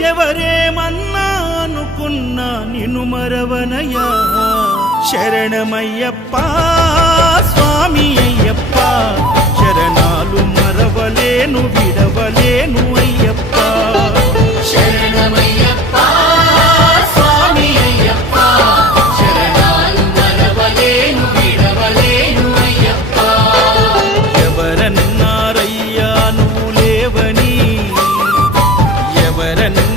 ఎవరేమన్నా అనుకున్నా నిన్ను మరవనయ్యా. శరణమయ్యప్ప స్వామి అయ్యప్ప, శరణాలు మరవలేను విడవలేను అయ్యప్ప. శరణమయ్యప్ప స్వామి అయ్యప్ప, శరణాలు మరవలేను విడవలేను అయ్యప్ప. ఎవరన్నారయ్యా నువ్వు లేవని, ఎవరన్నా